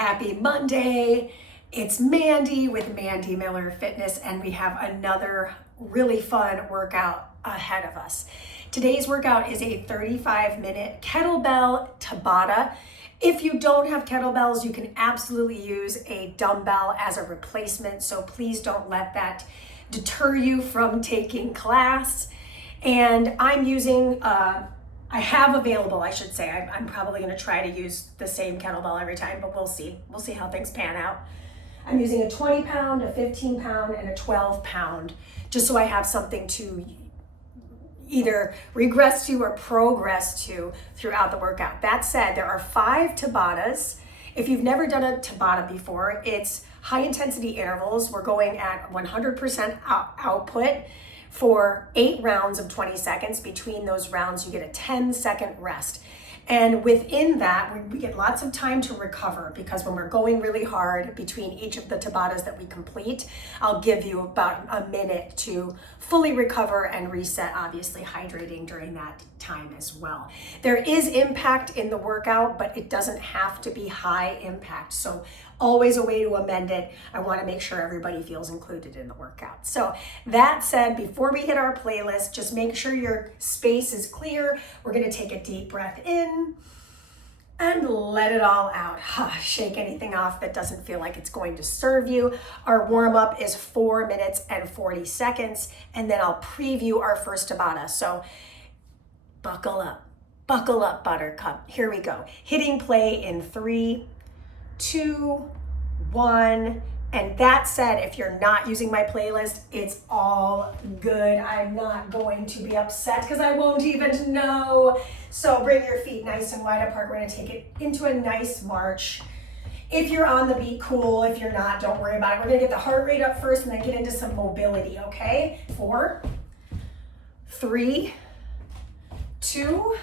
Happy Monday. It's Mandee with Mandee Miller Fitness, and we have another really fun workout ahead of us. Today's workout is a 35-minute kettlebell Tabata. If you don't have kettlebells, you can absolutely use a dumbbell as a replacement, so please don't let that deter you from taking class. And I'm using I have available, I should say. I'm probably going to try to use the same kettlebell every time, but we'll see. We'll see how things pan out. I'm using a 20 pound, a 15 pound, and a 12 pound, just so I have something to either regress to or progress to throughout the workout. That said, there are 5 Tabatas. If you've never done a Tabata before, it's high intensity intervals. We're going at 100% output for 8 rounds of 20 seconds. Between those rounds, you get a 10-second rest. And within that, we get lots of time to recover, because when we're going really hard between each of the Tabatas that we complete, I'll give you about a minute to fully recover and reset, obviously hydrating during that time as well. There is impact in the workout, but it doesn't have to be high impact. So always a way to amend it. I want to make sure everybody feels included in the workout. So that said, before we hit our playlist, just make sure your space is clear. We're going to take a deep breath in and let it all out. Shake anything off that doesn't feel like it's going to serve you. Our warm-up is 4 minutes and 40 seconds, and then I'll preview our first Tabata. So buckle up, buttercup. Here we go. Hitting play in 3, 2, 1. And that said, if you're not using my playlist, it's all good. I'm not going to be upset because I won't even know. So bring your feet nice and wide apart. We're going to take it into a nice march. If you're on the beat, cool. If you're not, don't worry about it. We're going to get the heart rate up first and then get into some mobility, okay? 4, 3, 2,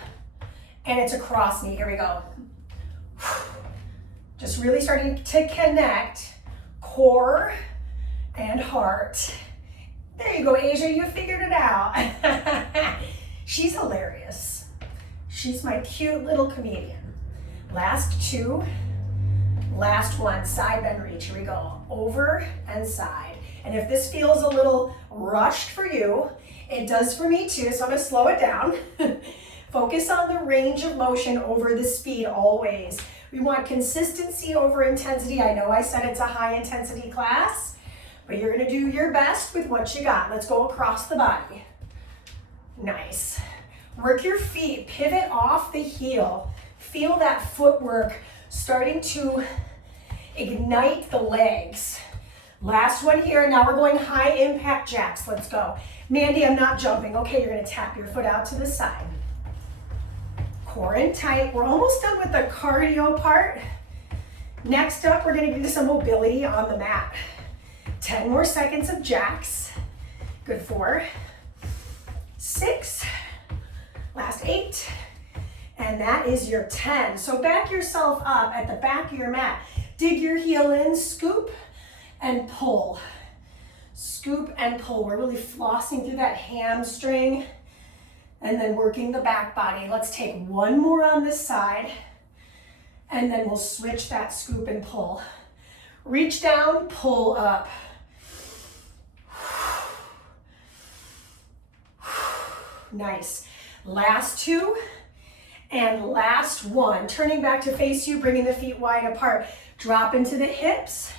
and it's a cross knee. Here we go. Just really starting to connect core and heart. There you go, Asia, you figured it out. She's hilarious. She's my cute little comedian. Last 2, last 1, side bend reach. Here we go, over and side. And if this feels a little rushed for you, it does for me too, so I'm gonna slow it down. Focus on the range of motion over the speed always. We want consistency over intensity. I know I said it's a high intensity class, but you're gonna do your best with what you got. Let's go across the body. Nice. Work your feet, pivot off the heel. Feel that footwork starting to ignite the legs. Last one here. Now we're going high impact jacks. Let's go. Mandee, I'm not jumping. Okay, you're gonna tap your foot out to the side. Core in tight. We're almost done with the cardio part. Next up, we're gonna get into some mobility on the mat. 10 more seconds of jacks. Good. 4, 6, last 8, and that is your 10. So back yourself up at the back of your mat. Dig your heel in, scoop and pull. Scoop and pull. We're really flossing through that hamstring and then working the back body. Let's take one more on this side, and then we'll switch that scoop and pull. Reach down, pull up. Nice. Last 2 and last 1. Turning back to face you, bringing the feet wide apart. Drop into the hips.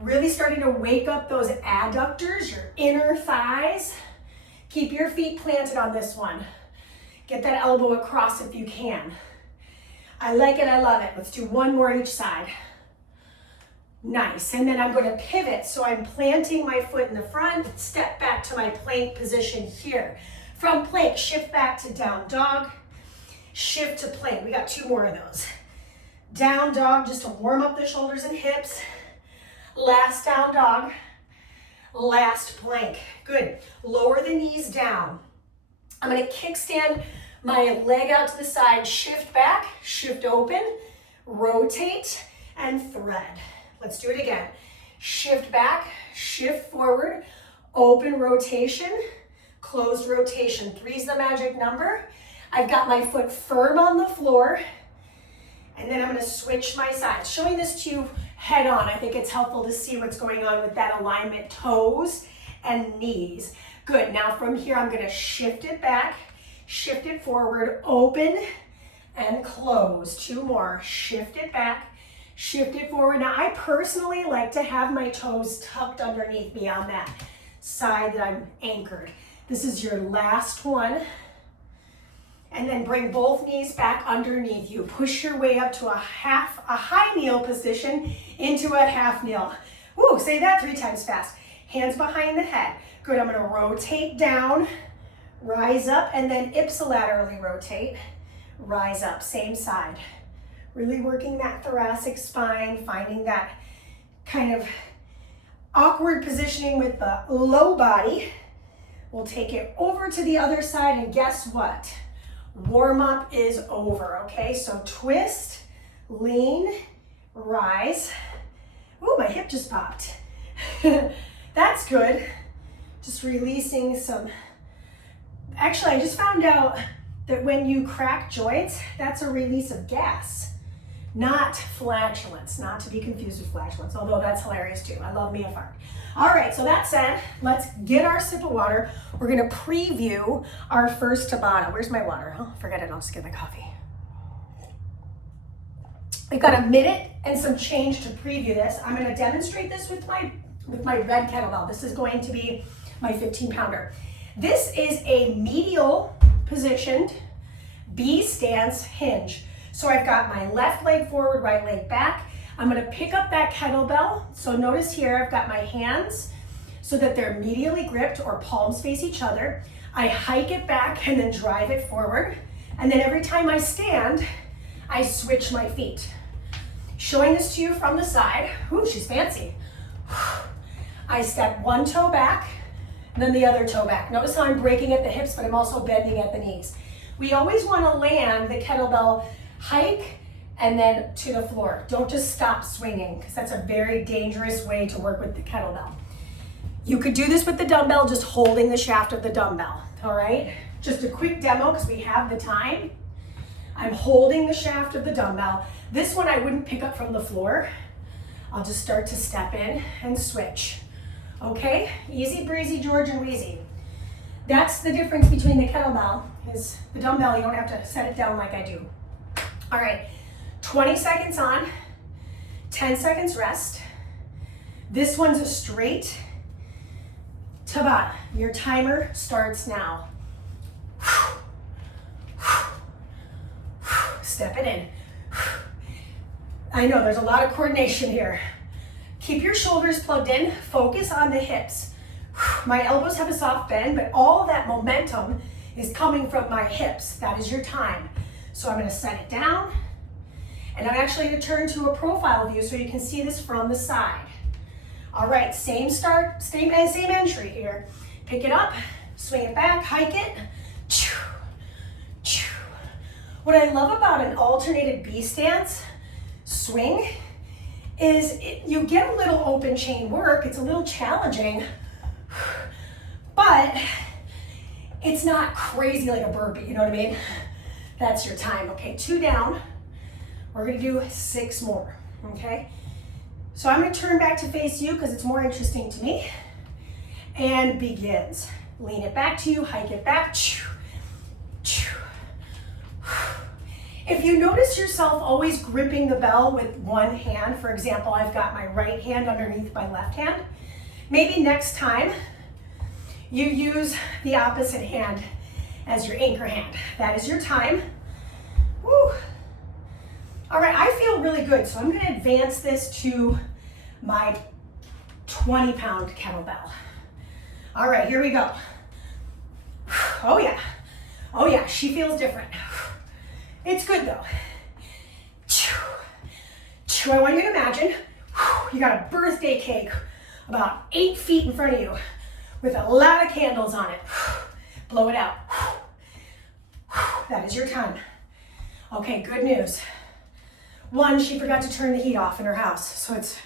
Really starting to wake up those adductors, your inner thighs. Keep your feet planted on this one. Get that elbow across if you can. I like it, I love it. Let's do 1 more each side. Nice, and then I'm going to pivot. So I'm planting my foot in the front, step back to my plank position here. From plank, shift back to down dog, shift to plank. We got 2 more of those. Down dog, just to warm up the shoulders and hips. Last down dog. Last plank. Good. Lower the knees down. I'm going to kickstand my leg out to the side, shift back, shift open, rotate, and thread. Let's do it again. Shift back, shift forward, open rotation, closed rotation. 3 is the magic number. I've got my foot firm on the floor, And then I'm gonna switch my sides. Showing this to you head on, I think it's helpful to see what's going on with that alignment, toes and knees. Good, now from here, I'm gonna shift it back, shift it forward, open and close. 2 more, shift it back, shift it forward. Now, I personally like to have my toes tucked underneath me on that side that I'm anchored. This is your last one. And then bring both knees back underneath you. Push your way up to a high kneel position into a half kneel. Woo, say that 3 times fast. Hands behind the head. Good, I'm gonna rotate down, rise up, and then ipsilaterally rotate, rise up, same side. Really working that thoracic spine, finding that kind of awkward positioning with the low body. We'll take it over to the other side, and guess what? Warm up is over, okay? So twist, lean, rise. Ooh, my hip just popped. That's good. Just releasing some. Actually, I just found out that when you crack joints, that's a release of gas, not flatulence, not to be confused with flatulence, although that's hilarious too. I love me a fart. All right, so that said, let's get our sip of water. We're gonna preview our first Tabata. Where's my water? Oh, forget it, I'll just get my coffee. We've got a minute and some change to preview this. I'm gonna demonstrate this with my red kettlebell. This is going to be my 15-pounder. This is a medial positioned B stance hinge. So I've got my left leg forward, right leg back. I'm gonna pick up that kettlebell. So notice here, I've got my hands so that they're medially gripped or palms face each other. I hike it back and then drive it forward. And then every time I stand, I switch my feet. Showing this to you from the side. Ooh, she's fancy. I step 1 toe back, and then the other toe back. Notice how I'm breaking at the hips, but I'm also bending at the knees. We always wanna land the kettlebell hike and then to the floor. Don't just stop swinging, because that's a very dangerous way to work with the kettlebell. You could do this with the dumbbell, just holding the shaft of the dumbbell, all right? Just a quick demo, because we have the time. I'm holding the shaft of the dumbbell. This one I wouldn't pick up from the floor. I'll just start to step in and switch. Okay, easy breezy, Georgian wheezy. That's the difference between the kettlebell, is the dumbbell, you don't have to set it down like I do. All right, 20 seconds on, 10 seconds rest. This one's a straight Tabata. Your timer starts now. Step it in. I know there's a lot of coordination here. Keep your shoulders plugged in, focus on the hips. My elbows have a soft bend, but all that momentum is coming from my hips. That is your time. So I'm gonna set it down, and I'm actually gonna turn to a profile view so you can see this from the side. All right, same start, same entry here. Pick it up, swing it back, hike it. What I love about an alternated B stance swing is you get a little open chain work. It's a little challenging, but it's not crazy like a burpee, you know what I mean? That's your time. Okay, 2 down. We're gonna do 6 more, okay? So I'm gonna turn back to face you because it's more interesting to me. And begins. Lean it back to you, hike it back. If you notice yourself always gripping the bell with one hand, for example, I've got my right hand underneath my left hand, maybe next time you use the opposite hand as your anchor hand. That is your time. Woo. All right, I feel really good, so I'm gonna advance this to my 20-pound kettlebell. All right, here we go. Oh yeah, she feels different. It's good though. I want you to imagine you got a birthday cake about 8 feet in front of you with a lot of candles on it. Blow it out. That is your time. Okay, good news. 1, she forgot to turn the heat off in her house, so it's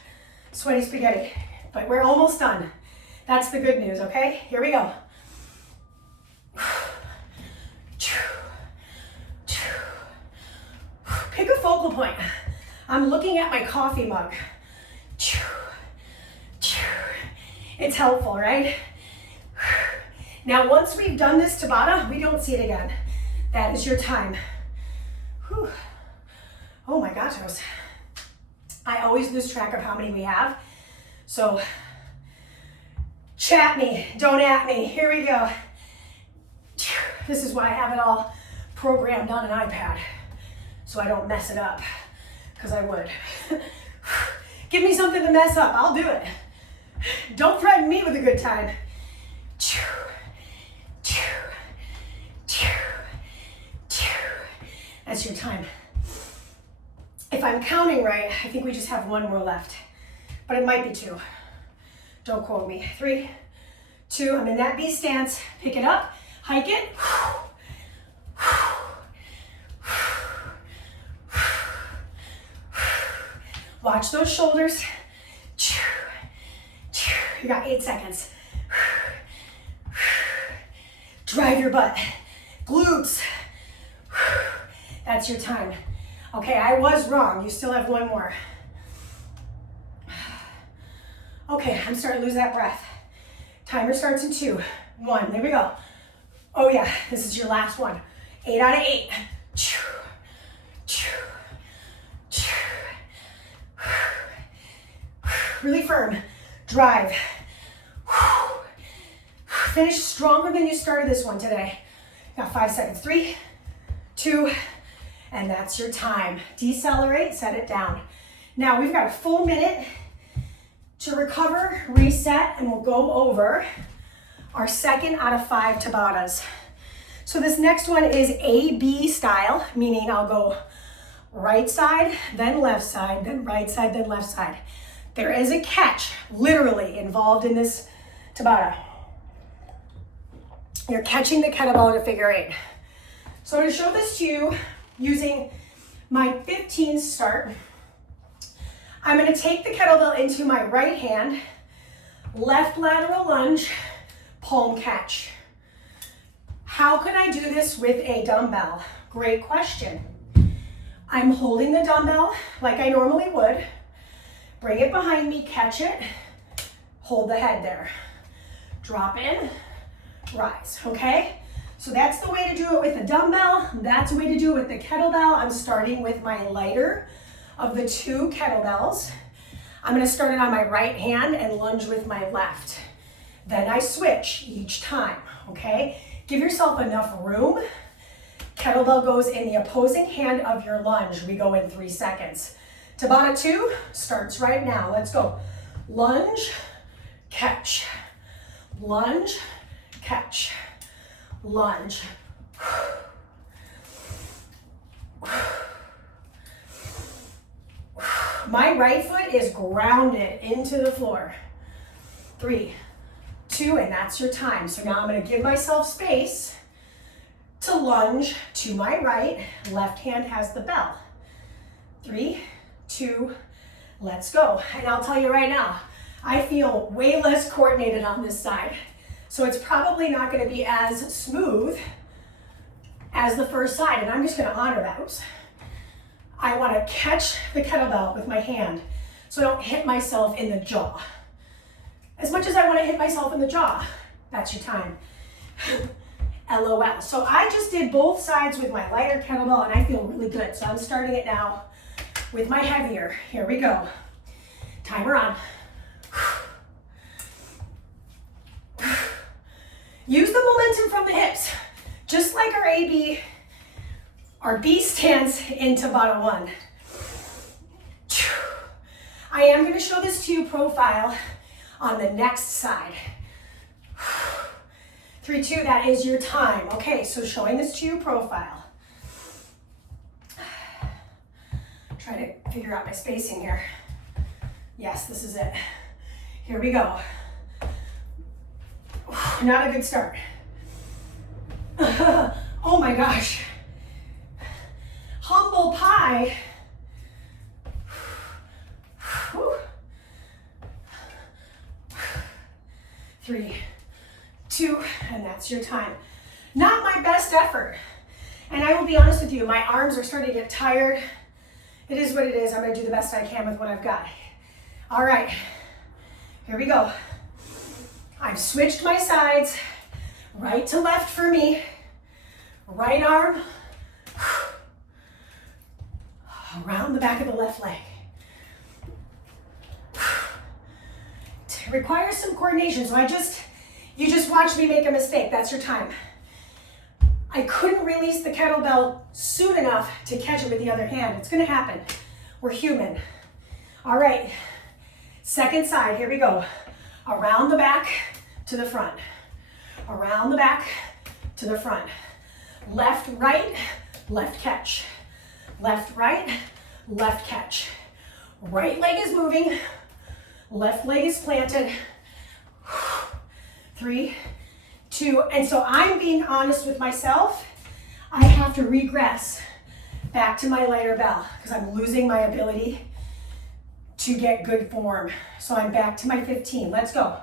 sweaty spaghetti, but we're almost done. That's the good news, okay? Here we go. Pick a focal focal point. I'm looking at my coffee mug. It's helpful, right? Now, once we've done this Tabata, we don't see it again. That is your time. Whew. Oh my gosh, I always lose track of how many we have. So, chat me, don't at me. Here we go. This is why I have it all programmed on an iPad, so I don't mess it up, because I would. Give me something to mess up, I'll do it. Don't threaten me with a good time. That's your time. If I'm counting right, I think we just have one more left, but it might be two. Don't quote me. 3, 2, I'm in that B stance. Pick it up, hike it. Watch those shoulders. You got 8 seconds. Drive your butt. Glutes. That's your time. Okay, I was wrong. You still have one more. Okay, I'm starting to lose that breath. Timer starts in 2, 1. There we go. Oh yeah, this is your last one. 8 out of 8. Really firm. Drive. Finish stronger than you started this one today. Got 5 seconds. 3, 2, and that's your time. Decelerate, set it down. Now we've got a full minute to recover, reset, and we'll go over our 2nd out of 5 Tabatas. So this next one is A-B style, meaning I'll go right side, then left side, then right side, then left side. There is a catch, literally, involved in this Tabata. You're catching the kettlebell in a figure 8. So I'm going to show this to you using my 15 start. I'm going to take the kettlebell into my right hand, left lateral lunge, palm catch. How can I do this with a dumbbell? Great question. I'm holding the dumbbell like I normally would. Bring it behind me, catch it, hold the head there. Drop in, rise, okay? So that's the way to do it with the dumbbell. That's the way to do it with the kettlebell. I'm starting with my lighter of the 2 kettlebells. I'm gonna start it on my right hand and lunge with my left. Then I switch each time, okay? Give yourself enough room. Kettlebell goes in the opposing hand of your lunge. We go in 3 seconds. Tabata 2 starts right now. Let's go. Lunge, catch. Lunge, catch. Lunge. My right foot is grounded into the floor. 3, 2, and that's your time. So now I'm going to give myself space to lunge to my right. Left hand has the bell. 3, 2, let's go. And I'll tell you right now, I feel way less coordinated on this side. So it's probably not going to be as smooth as the first side. And I'm just going to honor that. Oops. I want to catch the kettlebell with my hand so I don't hit myself in the jaw. As much as I want to hit myself in the jaw, that's your time. LOL. So I just did both sides with my lighter kettlebell and I feel really good. So I'm starting it now with my heavier. Here we go. Timer on. Use the momentum from the hips, just like our B stance in Tabata 1. I am going to show this to you profile on the next side. 3, 2, that is your time. Okay, so showing this to you profile. Try to figure out my spacing here. Yes, this is it. Here we go. Not a good start. Oh my gosh. Humble pie. 3, 2, and that's your time. Not my best effort. And I will be honest with you, my arms are starting to get tired It is what it is. I'm gonna do the best I can with what I've got. All right, here we go. I've switched my sides, right to left for me, right arm, around the back of the left leg. It requires some coordination, so you just watched me make a mistake. That's your time. I couldn't release the kettlebell soon enough to catch it with the other hand. It's gonna happen. We're human. All right, second side, here we go. Around the back to the front. Around the back to the front. Left, right, left catch. Left, right, left catch. Right leg is moving, left leg is planted. 3, 2, and so I'm being honest with myself. I have to regress back to my lighter bell because I'm losing my ability to get good form. So I'm back to my 15. Let's go.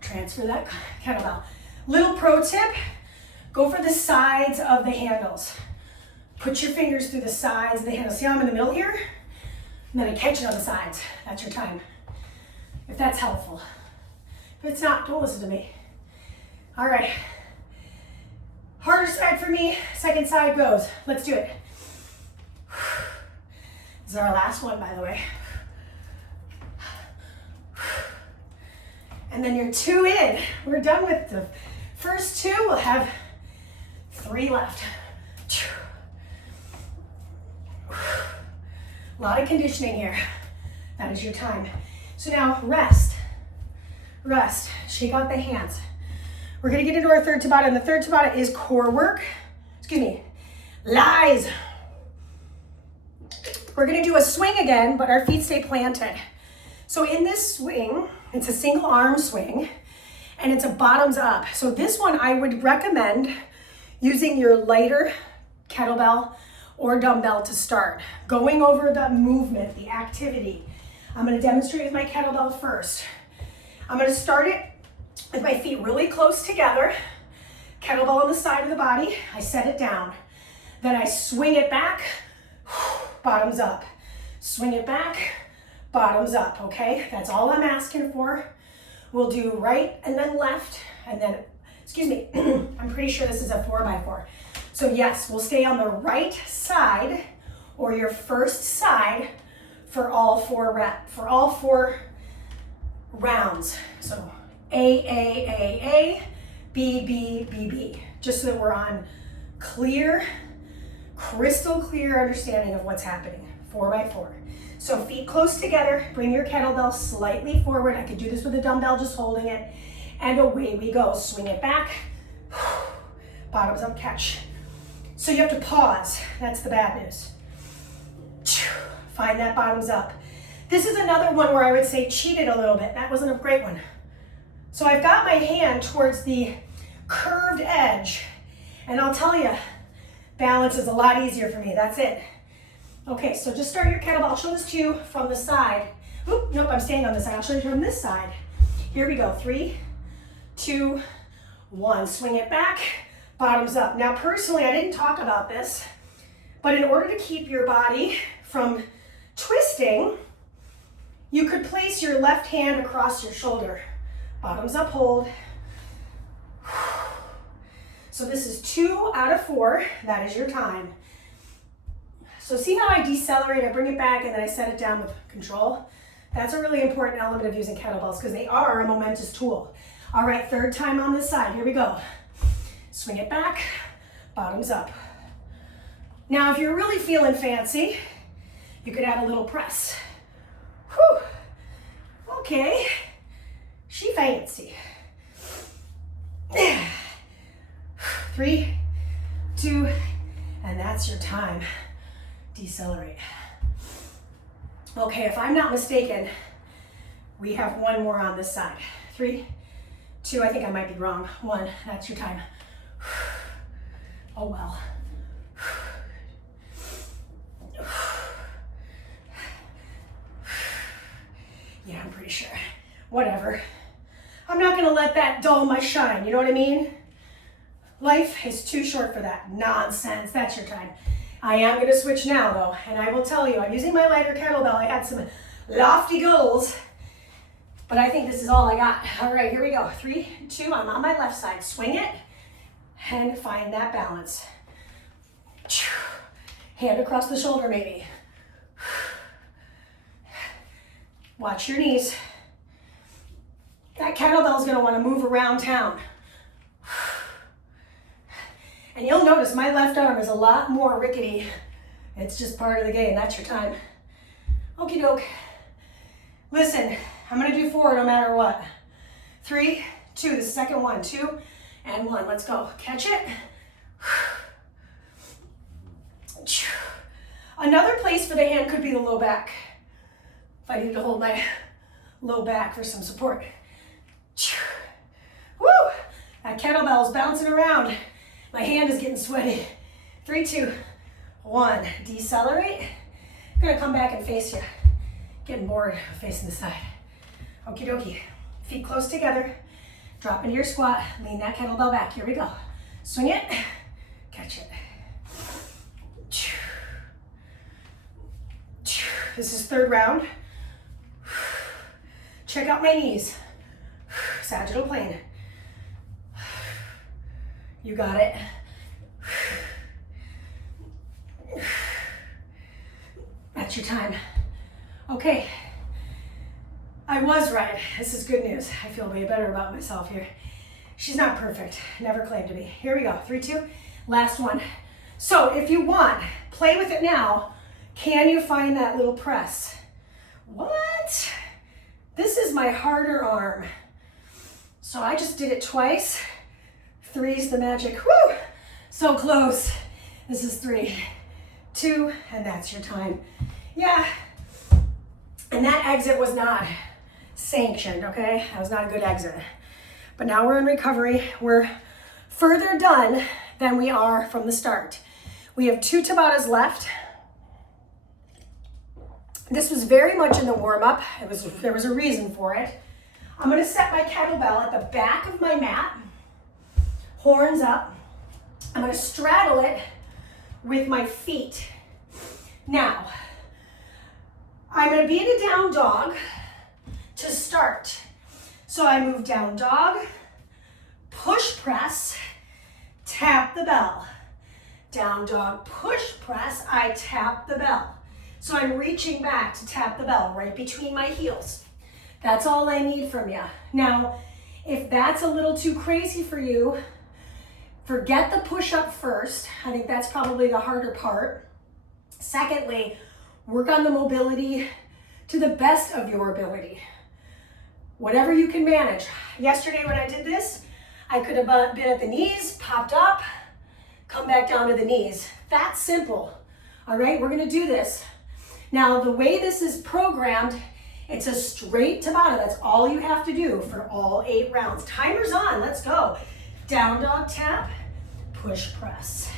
Transfer that kettlebell. Little pro tip, go for the sides of the handles. Put your fingers through the sides of the handles. See how I'm in the middle here? And then I catch it on the sides. That's your time. If that's helpful. If it's not, don't listen to me. All right. Harder side for me, second side goes. Let's do it. This is our last one, by the way. And then you're 2 in. We're done with the first 2. We'll have 3 left. A lot of conditioning here. That is your time. So now rest. Rest. Shake out the hands. We're gonna get into our third Tabata, and the third Tabata is core work. Excuse me. Lies. We're gonna do a swing again, but our feet stay planted. So in this swing, it's a single arm swing, and it's a bottoms up. So this one I would recommend using your lighter kettlebell or dumbbell to start. Going over the movement, the activity. I'm gonna demonstrate with my kettlebell first. I'm gonna start it with my feet really close together. Kettlebell on the side of the body. I set it down. Then I swing it back, bottoms up. Swing it back, bottoms up, okay? That's all I'm asking for. We'll do right and then left, and then, excuse me, I'm pretty sure this is a 4x4. So yes, we'll stay on the right side or your first side for all 4 rounds. So A, B, just so that we're on clear, crystal clear understanding of what's happening. 4x4. So feet close together, bring your kettlebell slightly forward. I could do this with a dumbbell, just holding it. And away we go. Swing it back, bottoms up catch. So you have to pause. That's the bad news. Find that bottoms up. This is another one where I would say cheat it a little bit. That wasn't a great one. So I've got my hand towards the curved edge, and I'll tell you, balance is a lot easier for me. That's it. Okay, so just start your kettlebell. I'll show this to you from the side. Oop, nope, I'm staying on this side. I'll show you from this side. Here we go. 3, 2, 1. Swing it back, bottoms up. Now, personally, I didn't talk about this, but in order to keep your body from twisting, you could place your left hand across your shoulder. Bottoms up, hold. So this is 2 out of 4. That is your time. So see how I decelerate, I bring it back, and then I set it down with control? That's a really important element of using kettlebells because they are a momentous tool. All right, third time on this side. Here we go. Swing it back, bottoms up. Now, if you're really feeling fancy, you could add a little press. Whew. Okay, she fancy. 3, 2, and that's your time. Decelerate. Okay, if I'm not mistaken, we have one more on this side. 3, 2, I think I might be wrong. 1, that's your time. Oh well. Yeah, I'm pretty sure. Whatever. I'm not gonna let let that dull my shine, you know what I mean? Life is too short for that nonsense. That's your time. I am gonna switch now though, and I will tell you, I'm using my lighter kettlebell. I had some lofty goals, but I think this is all I got. All right, here we go. 3, 2, I'm on my left side. Swing it and find that balance. Hand across the shoulder maybe. Watch your knees. That kettlebell is gonna wanna move around town. And you'll notice my left arm is a lot more rickety. It's just part of the game. That's your time. Okie doke. Listen, I'm gonna do 4 no matter what. 3, 2, the second one. 2 and 1. Let's go. Catch it. Another place for the hand could be the low back. If I need to hold my low back for some support. Woo! That kettlebell is bouncing around. My hand is getting sweaty. 3, 2, 1. Decelerate. I'm gonna come back and face you. Getting bored facing the side. Okie dokie. Feet close together. Drop into your squat. Lean that kettlebell back. Here we go. Swing it. Catch it. This is 3rd round. Check out my knees. Sagittal plane. You got it. That's your time. Okay. I was right. This is good news. I feel way better about myself here. She's not perfect. Never claimed to be. Here we go. 3, 2. Last one. So if you want, play with it now. Can you find that little press? What? This is my harder arm. So I just did it twice. 3's the magic. Woo! So close. This is 3, 2, and that's your time. Yeah. And that exit was not sanctioned, okay? That was not a good exit. But now we're in recovery. We're further done than we are from the start. We have 2 Tabatas left. This was very much in the warm-up. There was a reason for it. I'm gonna set my kettlebell at the back of my mat, horns up. I'm gonna straddle it with my feet. Now, I'm gonna be in a down dog to start. So I move down dog, push press, tap the bell. Down dog, push press, I tap the bell. So I'm reaching back to tap the bell right between my heels. That's all I need from you. Now, if that's a little too crazy for you, forget the push-up first. I think that's probably the harder part. Secondly, work on the mobility to the best of your ability. Whatever you can manage. Yesterday when I did this, I could have been at the knees, popped up, come back down to the knees. That's simple. All right, we're gonna do this. Now, the way this is programmed, it's a straight Tabata. That's all you have to do for all 8 rounds. Timer's on, let's go. Down dog tap, push press.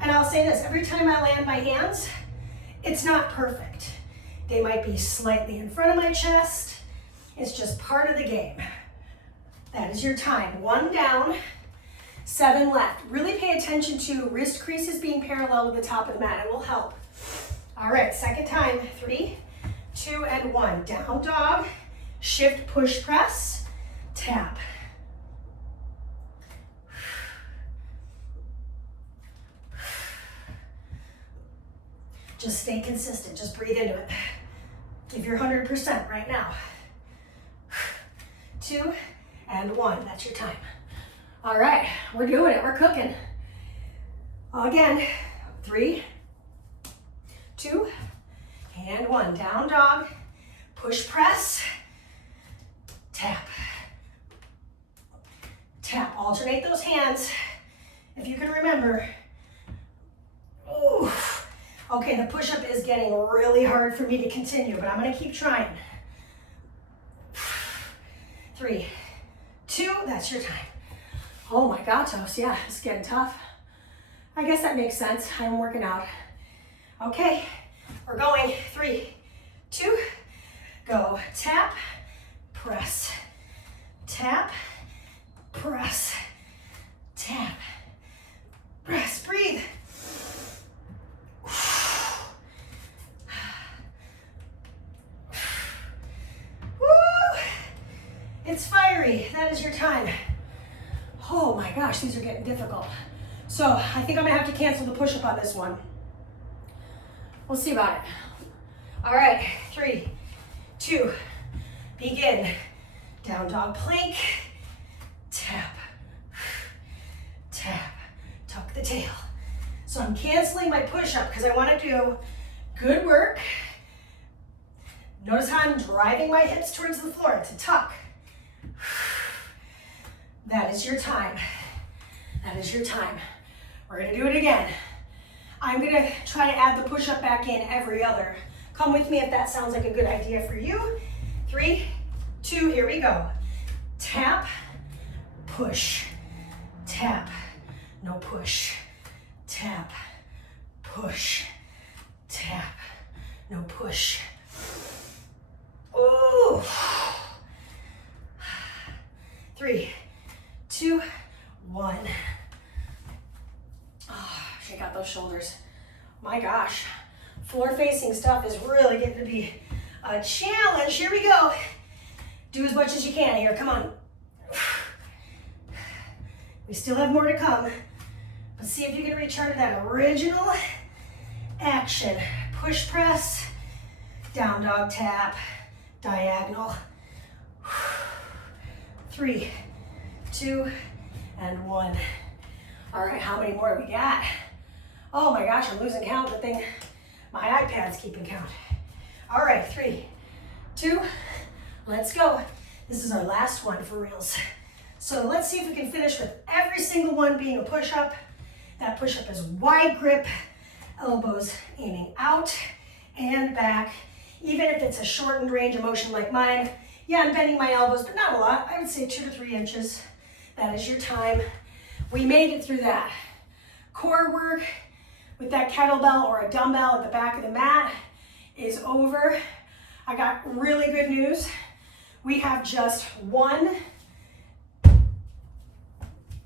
And I'll say this, every time I land my hands, it's not perfect. They might be slightly in front of my chest. It's just part of the game. That is your time. 1 down, 7 left. Really pay attention to wrist creases being parallel with the top of the mat. It will help. All right, second time. 3, 2, and 1. Down dog, shift, push, press, tap. Just stay consistent. Just breathe into it. Give your 100% right now. 2 and 1. That's your time. All right, we're doing it. We're cooking. Again, 3, 2, and 1. Down dog, push press, tap. Tap. Alternate those hands. If you can remember. Ooh. Okay, the push-up is getting really hard for me to continue, but I'm gonna keep trying. 3, 2, that's your time. Oh my gatos, yeah, it's getting tough. I guess that makes sense. I'm working out. Okay, we're going. 3, 2, go. Tap, press, tap, press, tap, press, breathe. Woo! It's fiery, that is your time. Oh my gosh, these are getting difficult. So I think I'm gonna have to cancel the push-up on this one. We'll see about it. All right, 3, 2, begin. Down dog plank, tap, tap, tuck the tail. So I'm canceling my push-up because I want to do good work. Notice how I'm driving my hips towards the floor. It's a tuck. That is your time. That is your time. We're gonna do it again. I'm gonna try to add the push-up back in every other. Come with me if that sounds like a good idea for you. 3, 2, here we go. Tap, push, tap, no push, tap, push, tap, no push. Ooh. 3, 2, 1. Oh, shake out those shoulders. My gosh, floor-facing stuff is really getting to be a challenge. Here we go. Do as much as you can here, come on. We still have more to come, but see if you can return to that original action. Push press, down dog tap, diagonal. 3, 2, and 1. All right, how many more do we got? Oh my gosh, I'm losing count. Good thing my iPad's keeping count. All right, 3, 2, let's go. This is our last one for reals. So let's see if we can finish with every single one being a push-up. That push-up is wide grip, elbows aiming out and back. Even if it's a shortened range of motion like mine, yeah, I'm bending my elbows, but not a lot. I would say 2 to 3 inches. That is your time. We made it through that. Core work with that kettlebell or a dumbbell at the back of the mat is over. I got really good news. We have just one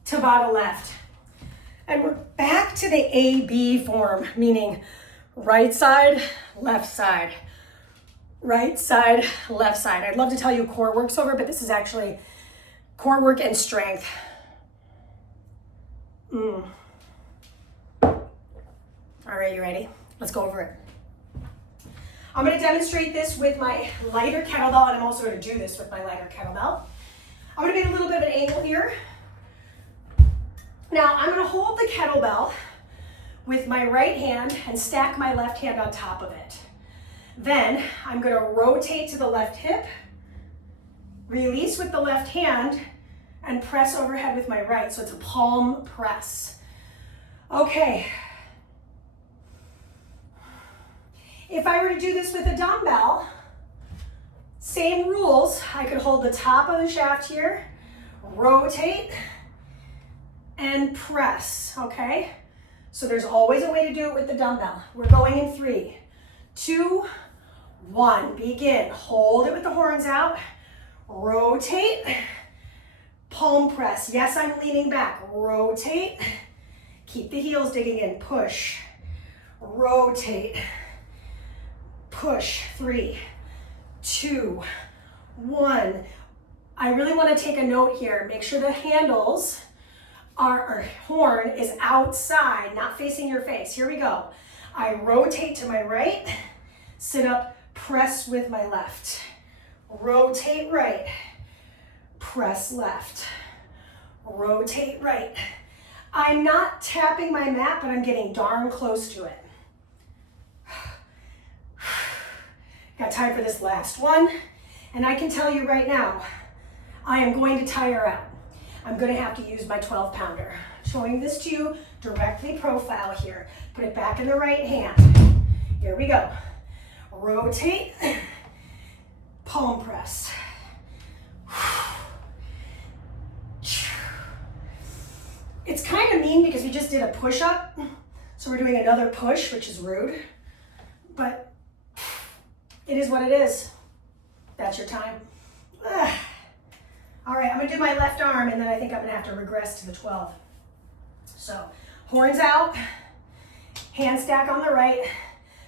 Tabata left. And we're back to the AB form, meaning right side, left side. Right side, left side. I'd love to tell you core work's over, but this is actually core work and strength. All right, you ready? Let's go over it. I'm gonna demonstrate this with my lighter kettlebell, and I'm also gonna do this with my lighter kettlebell. I'm gonna make a little bit of an angle here. Now, I'm gonna hold the kettlebell with my right hand and stack my left hand on top of it. Then I'm gonna rotate to the left hip, release with the left hand, and press overhead with my right. So it's a palm press. Okay. If I were to do this with a dumbbell, same rules. I could hold the top of the shaft here, rotate, and press, okay? So there's always a way to do it with the dumbbell. We're going in 3, 2, 1. Begin. Hold it with the horns out. Rotate. Palm press. Yes, I'm leaning back. Rotate. Keep the heels digging in. Push. Rotate. Push. 3, 2, 1. I really want to take a note here. Make sure the handles or horn is outside, not facing your face. Here we go. I rotate to my right, sit up, press with my left. Rotate right, press left. Rotate right. I'm not tapping my mat, but I'm getting darn close to it. Got time for this last one. And I can tell you right now, I am going to tire out. I'm going to have to use my 12-pounder. Showing this to you directly profile here. Put it back in the right hand. Here we go. Rotate, palm press. It's kind of mean because we just did a push-up, so we're doing another push, which is rude, but it is what it is. That's your time. All right, I'm gonna do my left arm and then I think I'm gonna have to regress to the 12. So, horns out, hand stack on the right,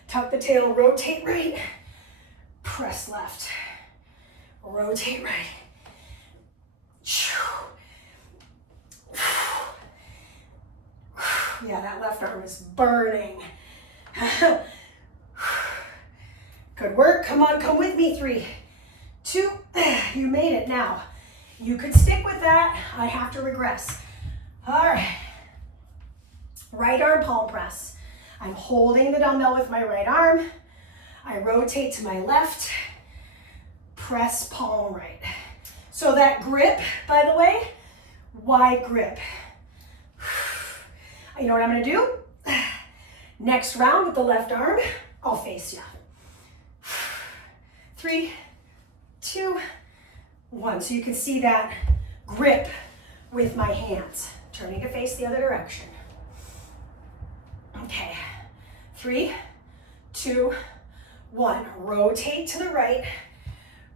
tuck the tail, rotate right, press left, rotate right. Yeah, that left arm is burning. Good work, come on, come with me. 3, 2, you made it. Now, you could stick with that. I have to regress. All right. Right arm palm press. I'm holding the dumbbell with my right arm. I rotate to my left. Press palm right. So that grip, by the way, wide grip. You know what I'm gonna do? Next round with the left arm, I'll face you. 3, 2, 1. So you can see that grip with my hands. Turning to face the other direction. Okay. 3, 2, 1. Rotate to the right.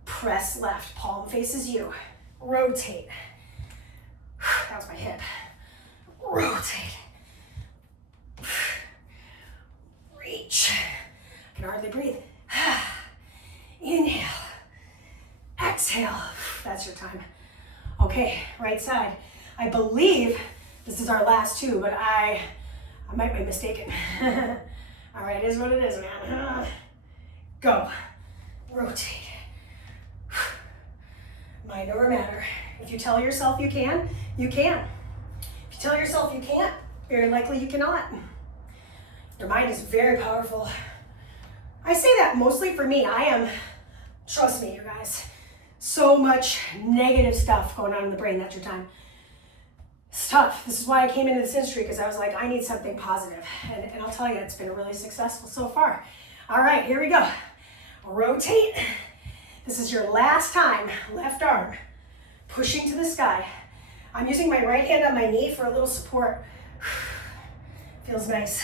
Press left. Palm faces you. Rotate. That was my hip. Rotate. Reach. I can hardly breathe. Inhale. Exhale. That's your time. Okay, right side. I believe this is our last 2, but I might be mistaken. All right, it is what it is, man. Go. Rotate. Mind over matter. If you tell yourself you can, you can. If you tell yourself you can't, very likely you cannot. Your mind is very powerful. I say that mostly for me. Trust me, you guys, so much negative stuff going on in the brain. That's your time. It's tough. This is why I came into this industry, because I was like, I need something positive. And I'll tell you, it's been really successful so far. All right, here we go. Rotate. This is your last time. Left arm, pushing to the sky. I'm using my right hand on my knee for a little support. Feels nice.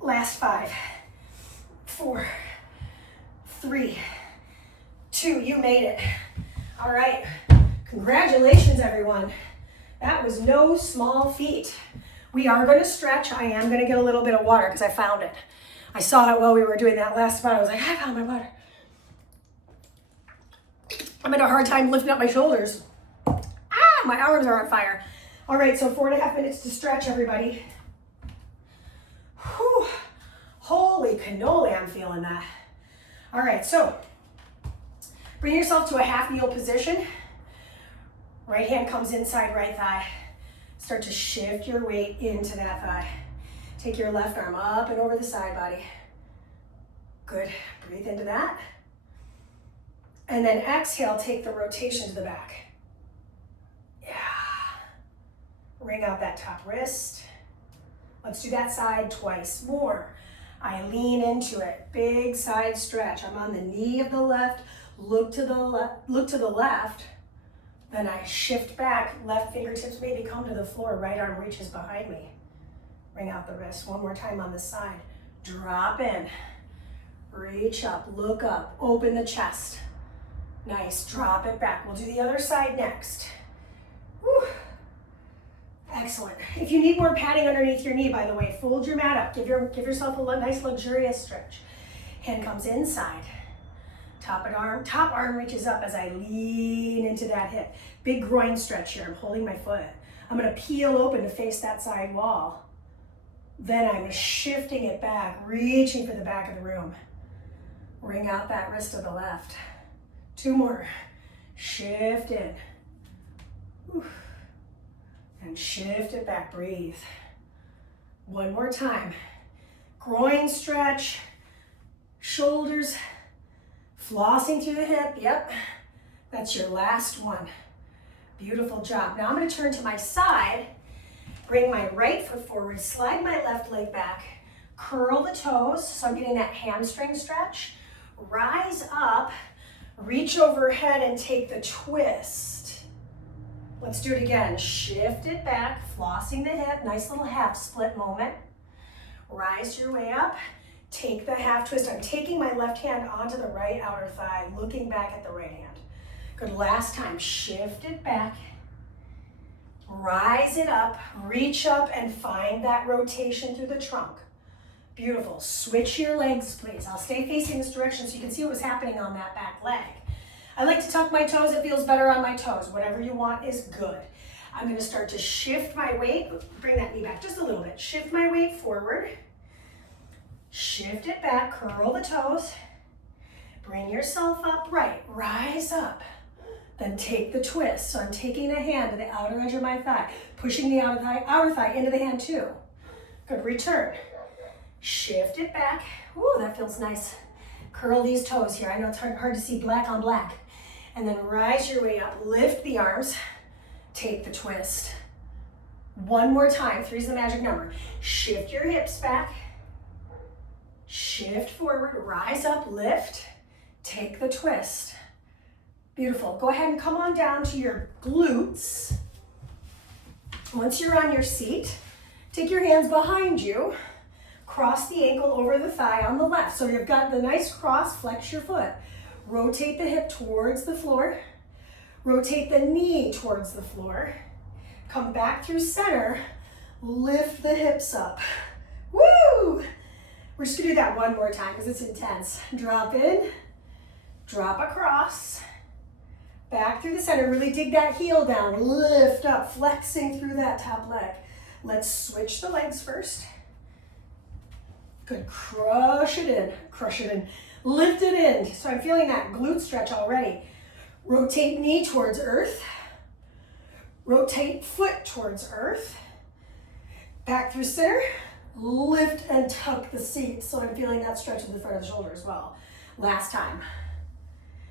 Last 5, 4, 3, 2, you made it. All right, congratulations everyone. That was no small feat. We are gonna stretch. I am gonna get a little bit of water because I found it. I saw it while we were doing that last spot. I was like, I found my water. I'm having a hard time lifting up my shoulders. My arms are on fire. All right, so 4.5 minutes to stretch, everybody. Whew. Holy cannoli, I'm feeling that. All right, so bring yourself to a half kneel position. Right hand comes inside right thigh. Start to shift your weight into that thigh. Take your left arm up and over the side body. Good, breathe into that. And then exhale, take the rotation to the back. Yeah. Wring out that top wrist. Let's do that side twice more. I lean into it, big side stretch. I'm on the knee of the left, look to the left, then I shift back, left fingertips maybe come to the floor, right arm reaches behind me. Bring out the wrist, one more time on the side. Drop in, reach up, look up, open the chest. Nice, drop it back. We'll do the other side next. Whew. Excellent. If you need more padding underneath your knee, by the way, fold your mat up. Give yourself a nice luxurious stretch. Hand comes inside. Top arm reaches up as I lean into that hip. Big groin stretch here. I'm holding my foot. I'm gonna peel open to face that side wall. Then I'm shifting it back, reaching for the back of the room. Wring out that wrist to the left. 2 more. Shift in. Whew. And shift it back, breathe. 1 more time. Groin stretch, shoulders, flossing through the hip, yep. That's your last one. Beautiful job. Now I'm gonna turn to my side, bring my right foot forward, slide my left leg back, curl the toes, so I'm getting that hamstring stretch. Rise up, reach overhead and take the twist. Let's do it again. Shift it back, flossing the hip, nice little half split moment. Rise your way up, take the half twist. I'm taking my left hand onto the right outer thigh, looking back at the right hand. Good, last time, shift it back. Rise it up, reach up and find that rotation through the trunk. Beautiful, switch your legs please. I'll stay facing this direction so you can see what was happening on that back leg. I like to tuck my toes, it feels better on my toes. Whatever you want is good. I'm gonna start to shift my weight, bring that knee back just a little bit. Shift my weight forward, shift it back, curl the toes, bring yourself upright, rise up. Then take the twist. So I'm taking the hand to the outer edge of my thigh, pushing the outer thigh into the hand too. Good, return. Shift it back. Ooh, that feels nice. Curl these toes here. I know it's hard to see black on black. And then rise your way up, lift the arms, take the twist. One more time, 3 is the magic number. Shift your hips back, shift forward, rise up, lift, take the twist. Beautiful. Go ahead and come on down to your glutes. Once you're on your seat, take your hands behind you, cross the ankle over the thigh on the left. So you've got the nice cross, flex your foot. Rotate the hip towards the floor. Rotate the knee towards the floor. Come back through center, lift the hips up. Woo! We're just gonna do that one more time because it's intense. Drop in, drop across, back through the center, really dig that heel down, lift up, flexing through that top leg. Let's switch the legs first. Good, crush it in, lift it in. So I'm feeling that glute stretch already. Rotate knee towards earth, rotate foot towards earth, back through center, lift and tuck the seat. So I'm feeling that stretch in the front of the shoulder as well. Last time.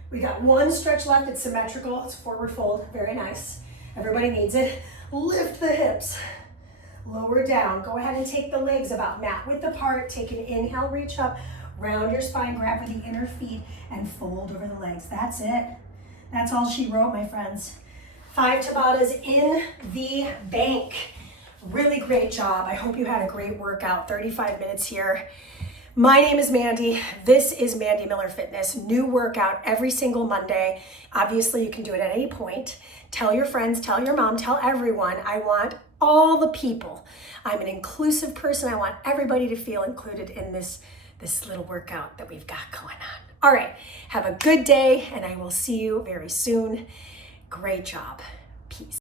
We got one stretch left, it's symmetrical, it's forward fold, very nice. Everybody needs it. Lift the hips, lower down. Go ahead and take the legs about mat width apart, take an inhale, reach up, round your spine, grab with the inner feet, and fold over the legs. That's it. That's all she wrote, my friends. 5 Tabatas in the bank. Really great job. I hope you had a great workout, 35 minutes here. My name is Mandee. This is Mandee Miller Fitness. New workout every single Monday. Obviously, you can do it at any point. Tell your friends, tell your mom, tell everyone. I want all the people. I'm an inclusive person. I want everybody to feel included in this little workout that we've got going on. All right, have a good day, and I will see you very soon. Great job.